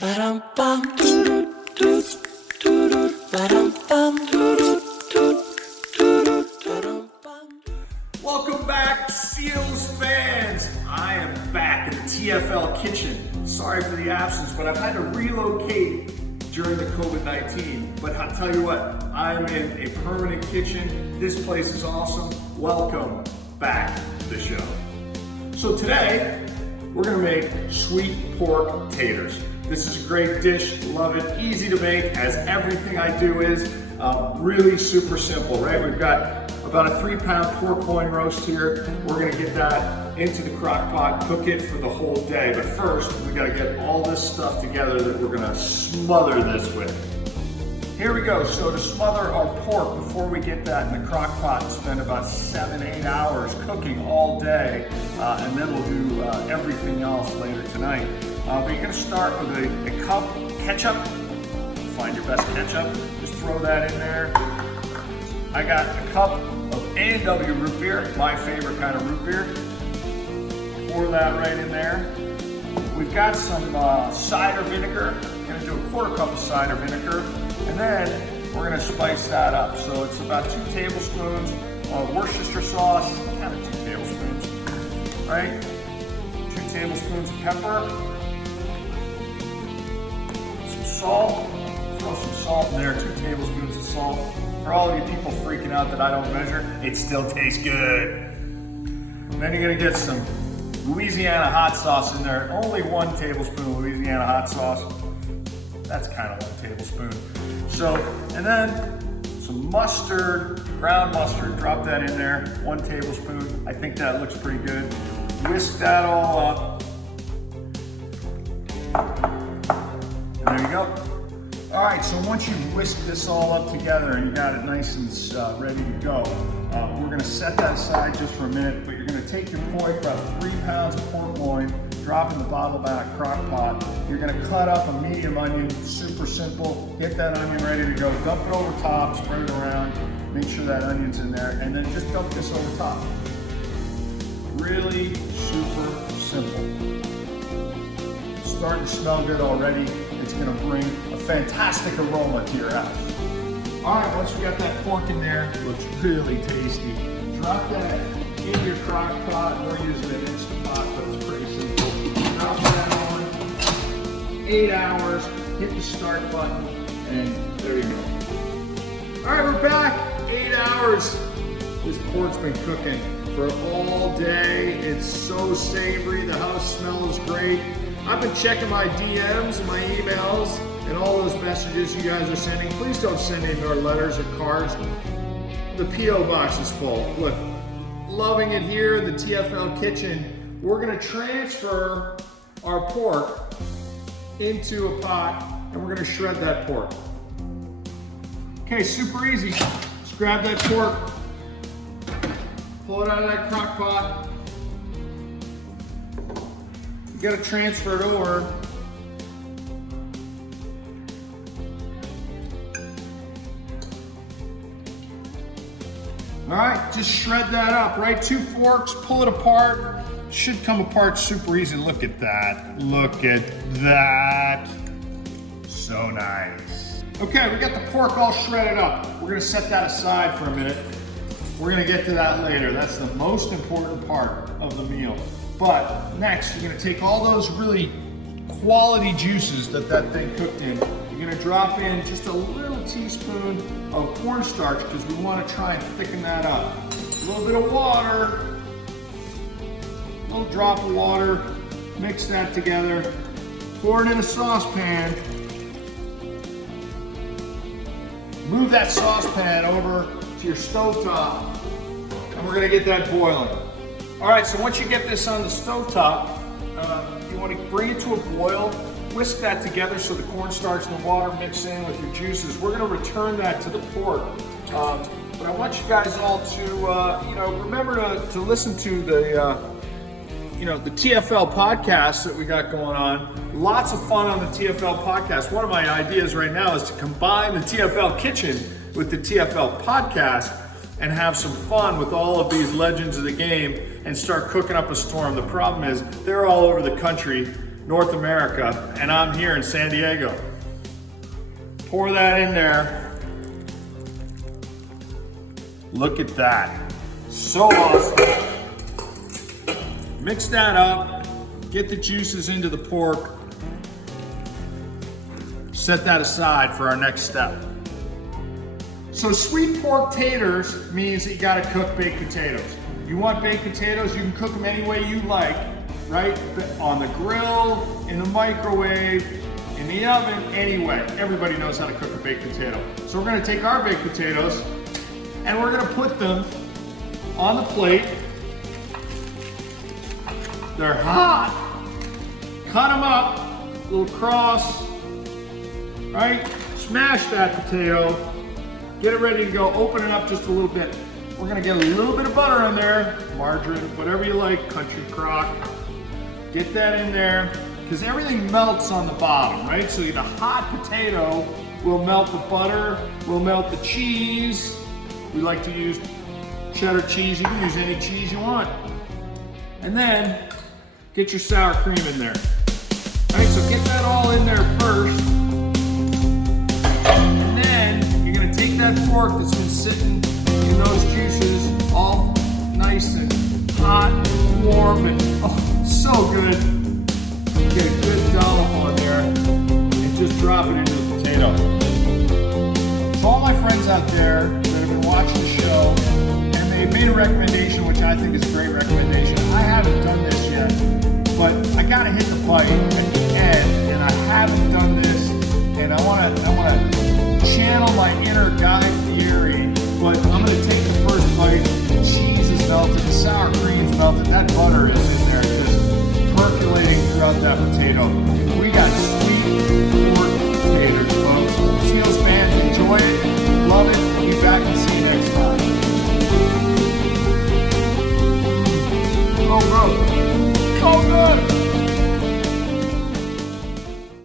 Welcome back, Seals fans. I am back in the TFL kitchen. Sorry for the absence, but I've had to relocate during the COVID-19. But I'll tell you what, I'm in a permanent kitchen. This place is awesome. Welcome back to the show. So today, we're gonna make sweet pork taters. This is a great dish, love it, easy to make, as everything I do is. Really super simple, right? We've got about a 3-pound pork loin roast here. We're gonna get that into the crock pot, cook it for the whole day. But first, we gotta get all this stuff together that we're gonna smother this with. Here we go. So to smother our pork, before we get that in the crock pot, spend about 7-8 hours cooking all day, and then we'll do everything else later tonight. But you're gonna start with a cup of ketchup. Find your best ketchup, just throw that in there. I got a cup of A&W root beer, my favorite kind of root beer. Pour that right in there. We've got some cider vinegar. I'm gonna do a 1/4 cup of cider vinegar. And then we're gonna spice that up. So it's about 2 tablespoons of Worcestershire sauce, kind of 2 tablespoons, right? 2 tablespoons of pepper. Some salt, throw some salt in there, 2 tablespoons of salt. For all of you people freaking out that I don't measure, it still tastes good. And then you're gonna get some Louisiana hot sauce in there. Only 1 tablespoon of Louisiana hot sauce. That's kind of 1 tablespoon. So, and then some mustard, ground mustard, drop that in there, 1 tablespoon. I think that looks pretty good. Whisk that all up. And there you go. All right, so once you've whisked this all up together and you got it nice and ready to go, we're gonna set that aside just for a minute, but you're gonna take your pork, about 3 pounds of pork loin, drop in the bottom of that crock pot. You're gonna cut up a medium onion, super simple. Get that onion ready to go. Dump it over top, spread it around, make sure that onion's in there, and then just dump this over top. Really super simple. It's starting to smell good already. It's gonna bring a fantastic aroma to your house. All right, once we got that pork in there, it looks really tasty. Drop that in your crock pot. We're using an Instant Pot, but it's pretty simple. Drop that on, 8 hours, hit the start button, and there you go. All right, we're back, 8 hours. This pork's been cooking for all day. It's so savory, the house smells great. I've been checking my DMs and my emails and all those messages you guys are sending. Please don't send any more letters or cards. The P.O. box is full. Look, loving it here in the TFL kitchen. We're gonna transfer our pork into a pot and we're gonna shred that pork. Okay, super easy. Just grab that pork, pull it out of that crock pot. You gotta transfer it over. All right, just shred that up, right? 2 forks, pull it apart. Should come apart super easy. Look at that, look at that. So nice. Okay, we got the pork all shredded up. We're gonna set that aside for a minute. We're gonna get to that later. That's the most important part of the meal. But next, you're gonna take all those really quality juices that thing cooked in. You're gonna drop in just a little teaspoon of cornstarch because we wanna try and thicken that up. A little bit of water, a little drop of water, mix that together, pour it in a saucepan. Move that saucepan over to your stovetop, and we're gonna get that boiling. All right, so once you get this on the stovetop, you want to bring it to a boil, whisk that together so the cornstarch and the water mix in with your juices. We're going to return that to the pork. But I want you guys all to, remember to listen to the TFL podcast that we got going on. Lots of fun on the TFL podcast. One of my ideas right now is to combine the TFL kitchen with the TFL podcast and have some fun with all of these legends of the game and start cooking up a storm. The problem is they're all over the country North America, and I'm here in San Diego. Pour that in there. Look at that. So awesome. Mix that up, get the juices into the pork. Set that aside for our next step. So sweet pork taters means that you gotta cook baked potatoes. You want baked potatoes, you can cook them any way you like, right? On the grill, in the microwave, in the oven, anyway. Everybody knows how to cook a baked potato. So we're gonna take our baked potatoes and we're gonna put them on the plate. They're hot. Cut them up, little cross, right? Smash that potato. Get it ready to go, open it up just a little bit. We're gonna get a little bit of butter in there, margarine, whatever you like, country crock. Get that in there, because everything melts on the bottom, right? So the hot potato will melt the butter, will melt the cheese. We like to use cheddar cheese, you can use any cheese you want. And then, get your sour cream in there. All right, so get that all in there first. And then, you're gonna take that pork that's been sitting in those juices, all nice and hot, and warm, and oh, so good. Get a good dollop on there, and just drop it into the potato. To all my friends out there that have been watching the show, and they made a recommendation, which I think is a great recommendation. I haven't done this yet, but I gotta hit the bite at the end, and I haven't